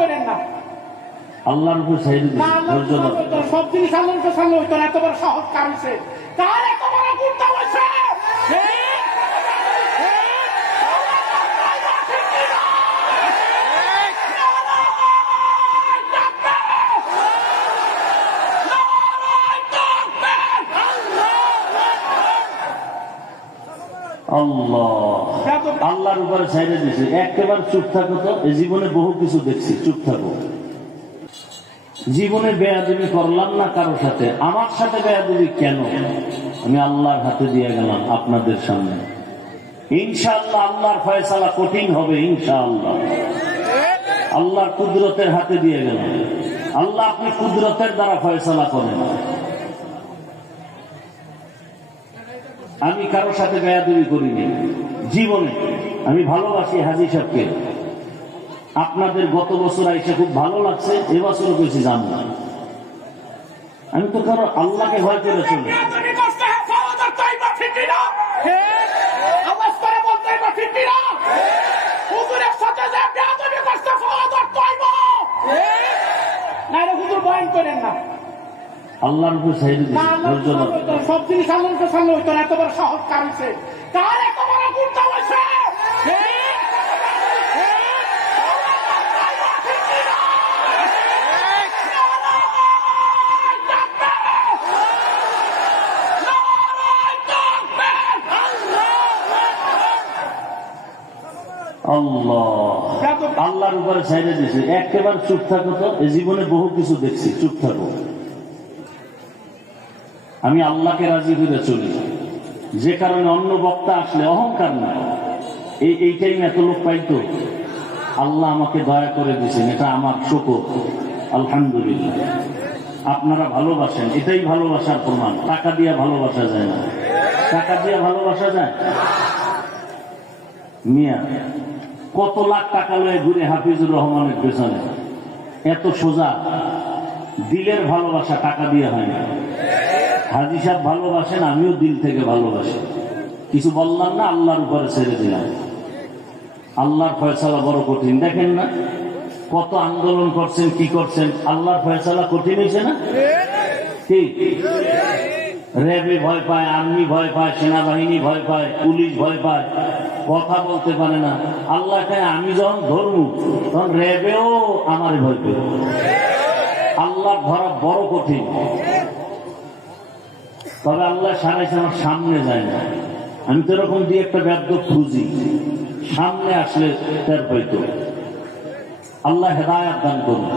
করেন না। আল্লাহর উপর সাইড না, সব জিনিস আল্লাহর সামনে হইতো না। এত বড় সাহস কার হইছে? কার এত বড় গুন্ডা হইছে? আল্লাহর উপরে ছাইড়ে দিছি। একেবারে চুপ থাকো তো। এই জীবনে বহু কিছু দেখছি, চুপ থাকো। জীবনে বেয়াদবি করলাম না কারোর সাথে, আমার সাথে বেয়াদবি কেন আমি আল্লাহর হাতে দিয়ে গেলাম আপনাদের সামনে। ইনশাআল্লাহ আল্লাহর ফয়সালা কঠিন হবে, ইনশাআল্লাহ আল্লাহর কুদরতের হাতে দিয়ে গেলাম। আল্লাহ আপনি কুদরতের দ্বারা ফয়সালা করেন। আমি কারোর সাথে বেয়াদবি করিনি জীবনে। আমি ভালোবাসি হাজী সাহেবকে। আপনাদের গত বছর আইসা খুব ভালো লাগছে, এবছরও বেশি জান না। আমি তো কারো আল্লাহকে ভয় করে চলি। আল্লাহর উপর সাইড দিছি। সব জিনিস আল্লাহর সামনে হইতো না। এত বড় সাহস কার হইছে? কার এত বড় গুন্ডা হইছে? আল্লাহর উপরে ছাইড়ে দিছি। একেবারে চুপ থাকো তো। এই জীবনে বহু কিছু দেখছি, চুপ থাকো। আমি আল্লাহকে রাজি করে চলি, যে কারণে অন্য বক্তা আসলে অহংকার না। এই টাইমে এত লোক পাইতো, আল্লাহ আমাকে দয়া করে দিয়েছেন, এটা আমার শুকর, আলহামদুলিল্লাহ। আপনারা ভালোবাসেন, এটাই ভালোবাসার প্রমাণ। টাকা দিয়ে ভালোবাসা যায় না। টাকা দিয়ে ভালোবাসা যায়? মিয়া কত লাখ টাকা লয়ে ঘুরে হাফিজুর রহমানের পেছনে, এত সোজা। দিলের ভালোবাসা টাকা দিয়ে হয় না। হাজী সাহেব ভালোবাসেন, আমিও দিল থেকে ভালোবাসি। কিছু বললাম না, আল্লাহর উপরে ছেড়ে দিলাম। আল্লাহর ফয়সালা বড় কঠিন। দেখেন না কত আন্দোলন করছেন, কি করছেন, আল্লাহর ফয়সালা কঠিন হয়েছে না? কি র্যাবে ভয় পায়, আর্মি ভয় পায়, সেনাবাহিনী ভয় পায়, পুলিশ ভয় পায়, কথা বলতে পারে না। আল্লাহ আমি যখন ধরবো তখন র্যাবেও আমার ভয় পেল। আল্লাহ ধরা বড় কঠিন। তবে আল্লাহ সারাইছে আমার সামনে যায় না। আমি তো এরকম দিয়ে একটা ব্যর্থ খুঁজি, সামনে আসলে তার হয়তো। আল্লাহ হেদায়াত দান করুন।